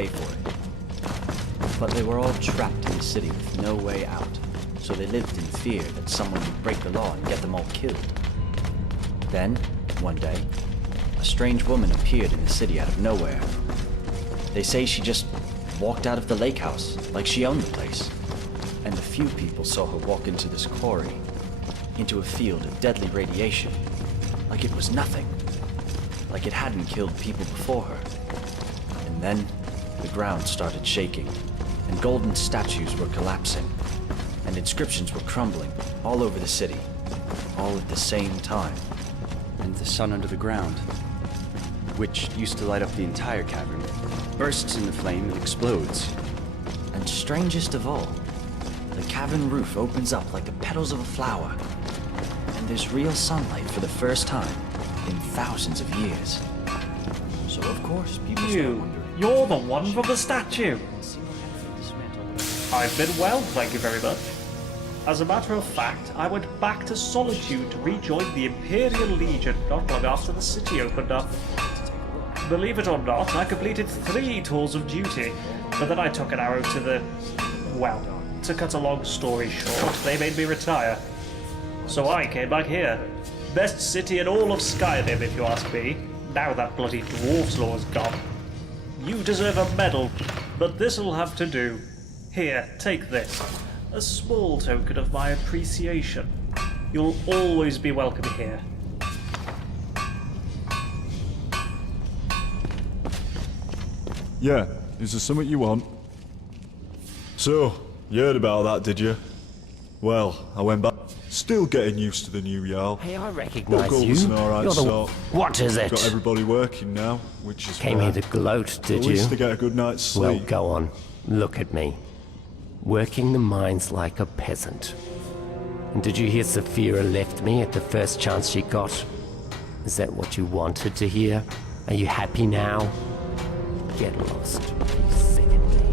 pay for it. But they were all trapped in the city with no way out, so they lived in fear that someone would break the law and get them all killed. Then, one day, a strange woman appeared in the city out of nowhere. They say she just walked out of the lake house, like she owned the place. And a few people saw her walk into this quarry, into a field of deadly radiation, like it was nothing, like it hadn't killed people before her. And then, the ground started shaking, and golden statues were collapsing, and inscriptions were crumbling all over the city, all at the same time. And the sun under the ground, which used to light up the entire cavern, bursts into flame and explodes. And strangest of all, the cavern roof opens up like the petals of a flower, and there's real sunlight for the first time in thousands of years. So of course, people start wondering... You're the one from the statue! I've been well, thank you very much. As a matter of fact, I went back to Solitude to rejoin the Imperial Legion not long after the city opened up. Believe it or not, I completed 3 tours of duty, but then I took an arrow to the... well, to cut a long story short, they made me retire. So I came back here. Best city in all of Skyrim, if you ask me, now that bloody dwarf's law is gone. You deserve a medal, but this'll have to do. Here, take this. A small token of my appreciation. You'll always be welcome here. Yeah, is there something you want? So, you heard about that, did you? Well, I went back. Still getting used to the new Jarl. Hey, I recognise But you. Gold's an alright You're the... sort. What is it? Got everybody working now, which is Came fair. here to gloat, did At you? least to get a good night's Well, sleep. go on. Look at me. Working the mines like a peasant. And did you hear Saphira left me at the first chance she got? Is that what you wanted to hear? Are you happy now? Get lost, you secondly.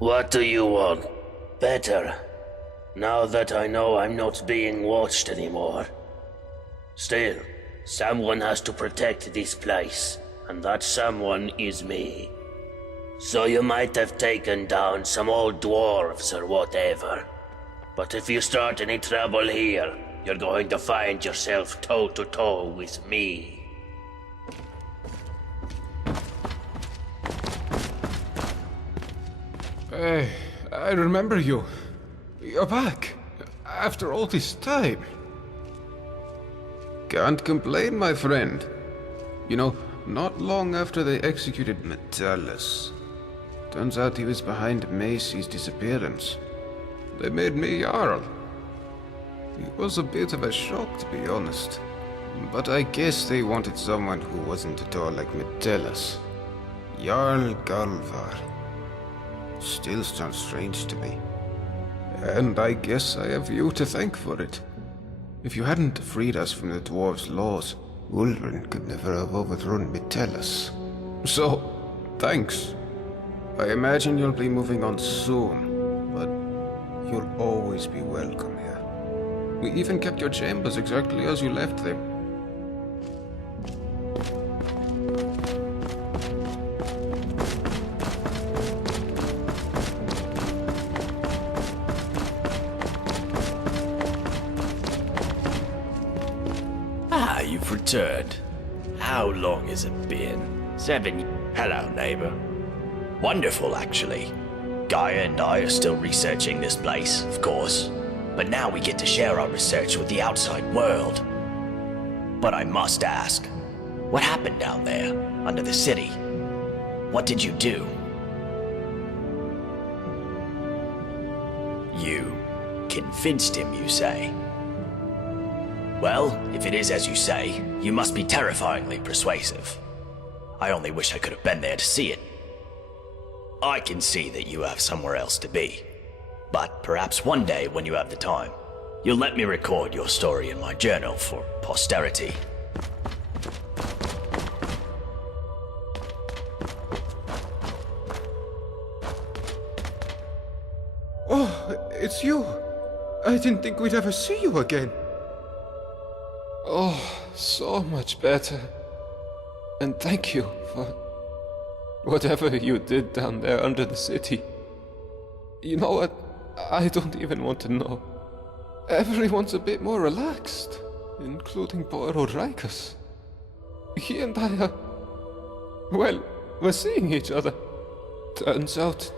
What do you want? Better. Now that I know I'm not being watched anymore. Still, someone has to protect this place, and that someone is me. So you might have taken down some old dwarves or whatever. But if you start any trouble here, you're going to find yourself toe-to-toe with me. Hey, I remember you. You're back. After all this time. Can't complain, my friend. You know, not long after they executed Metellus, turns out he was behind Macy's disappearance. They made me Jarl. It was a bit of a shock, to be honest. But I guess they wanted someone who wasn't at all like Metellus. Jarl Galvar. Still sounds strange to me. And I guess I have you to thank for it. If you hadn't freed us from the dwarves' laws, Ulrin could never have overthrown Metellus. So, thanks. I imagine you'll be moving on soon, but you'll always be welcome here. We even kept your chambers exactly as you left them. you've returned. How long has it been? 7. Hello, neighbor. Wonderful, actually. Gaia and I are still researching this place, of course. But now we get to share our research with the outside world. But I must ask, what happened down there, under the city? What did you do? You convinced him, you say? Well, if it is as you say, you must be terrifyingly persuasive. I only wish I could have been there to see it. I can see that you have somewhere else to be. But perhaps one day, when you have the time, you'll let me record your story in my journal for posterity. Oh, it's you. I didn't think we'd ever see you again. Oh, so much better. And thank you for whatever you did down there under the city. You know what? I don't even want to know. Everyone's a bit more relaxed, including poor old Rikus. He and I are... well, we're seeing each other. Turns out,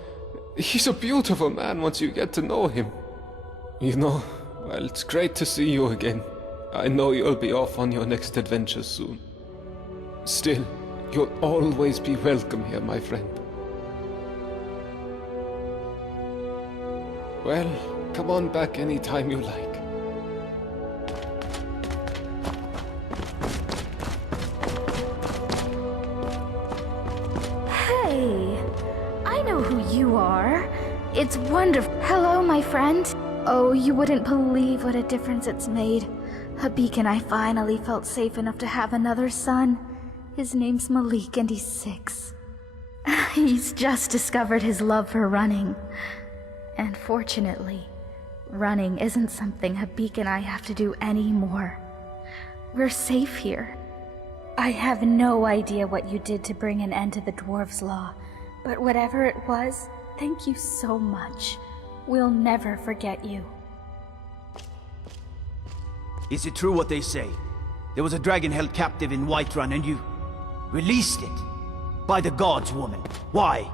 he's a beautiful man once you get to know him. You know, well, it's great to see you again. I know you'll be off on your next adventure soon. Still, you'll always be welcome here, my friend. Well, come on back anytime you like. Hey, I know who you are. It's wonderful. Hello, my friend. Oh, you wouldn't believe what a difference it's made. Habik and I finally felt safe enough to have another son. His name's Malik and he's 6. He's just discovered his love for running. And fortunately, running isn't something Habik and I have to do anymore. We're safe here. I have no idea what you did to bring an end to the dwarves' law, but whatever it was, thank you so much. We'll never forget you. Is it true what they say? There was a dragon held captive in Whiterun and you released it? By the gods, woman. Why?